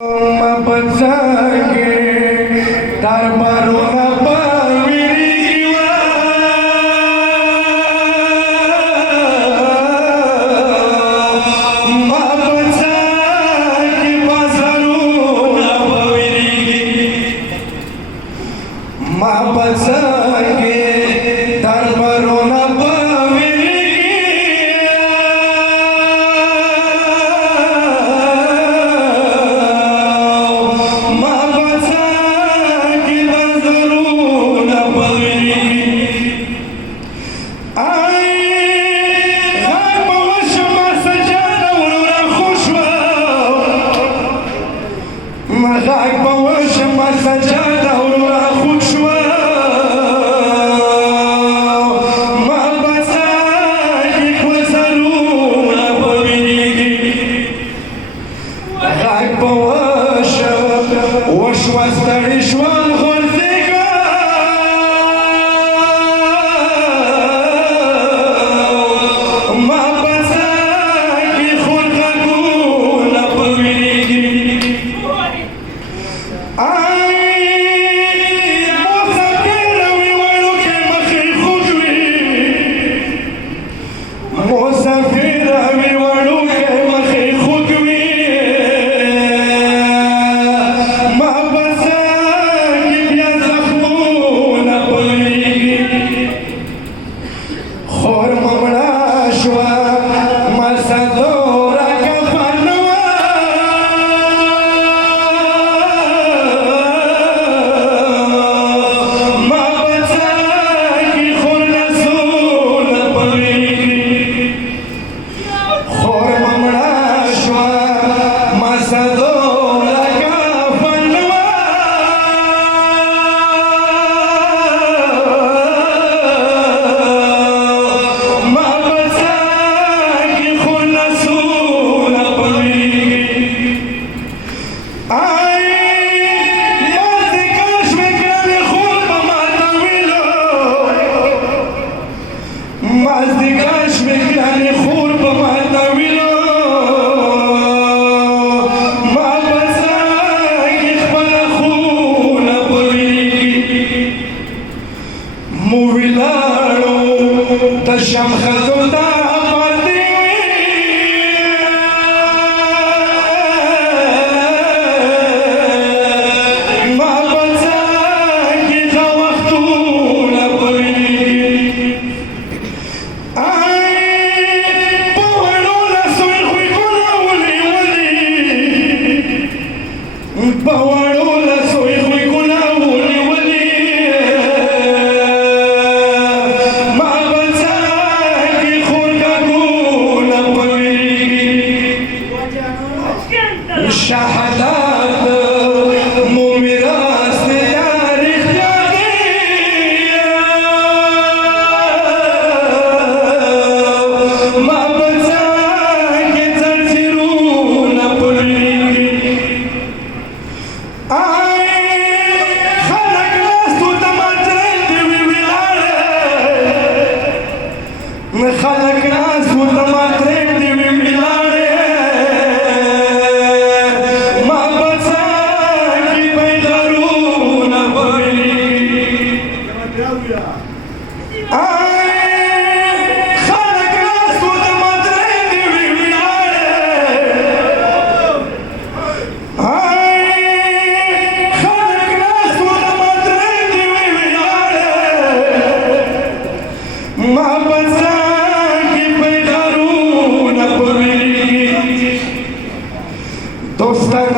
Mapasage darbaruna paviriwa Mapasage pasaruna paviriwa Mapasage darbaruna Mărac băușă, masajada, urura hușua Mă bățagi cu zăruna păvinigi Mărac băușă, oșua stărișua înhorzică Mă bățagi hurcăguna păvinigi Tășam hătuta aparte Mă bățagi ca văhtuna părinii Ai păvănula sui huicuna uli Păvănula sui huicuna uli شهادات مو میراث تاریخ یادی ما بچاگی زنجیرون پریگی آی خلق ناستو تماترین دیوی ویلاره خلق ناستو تماترین دیوی ویلاره Dostlar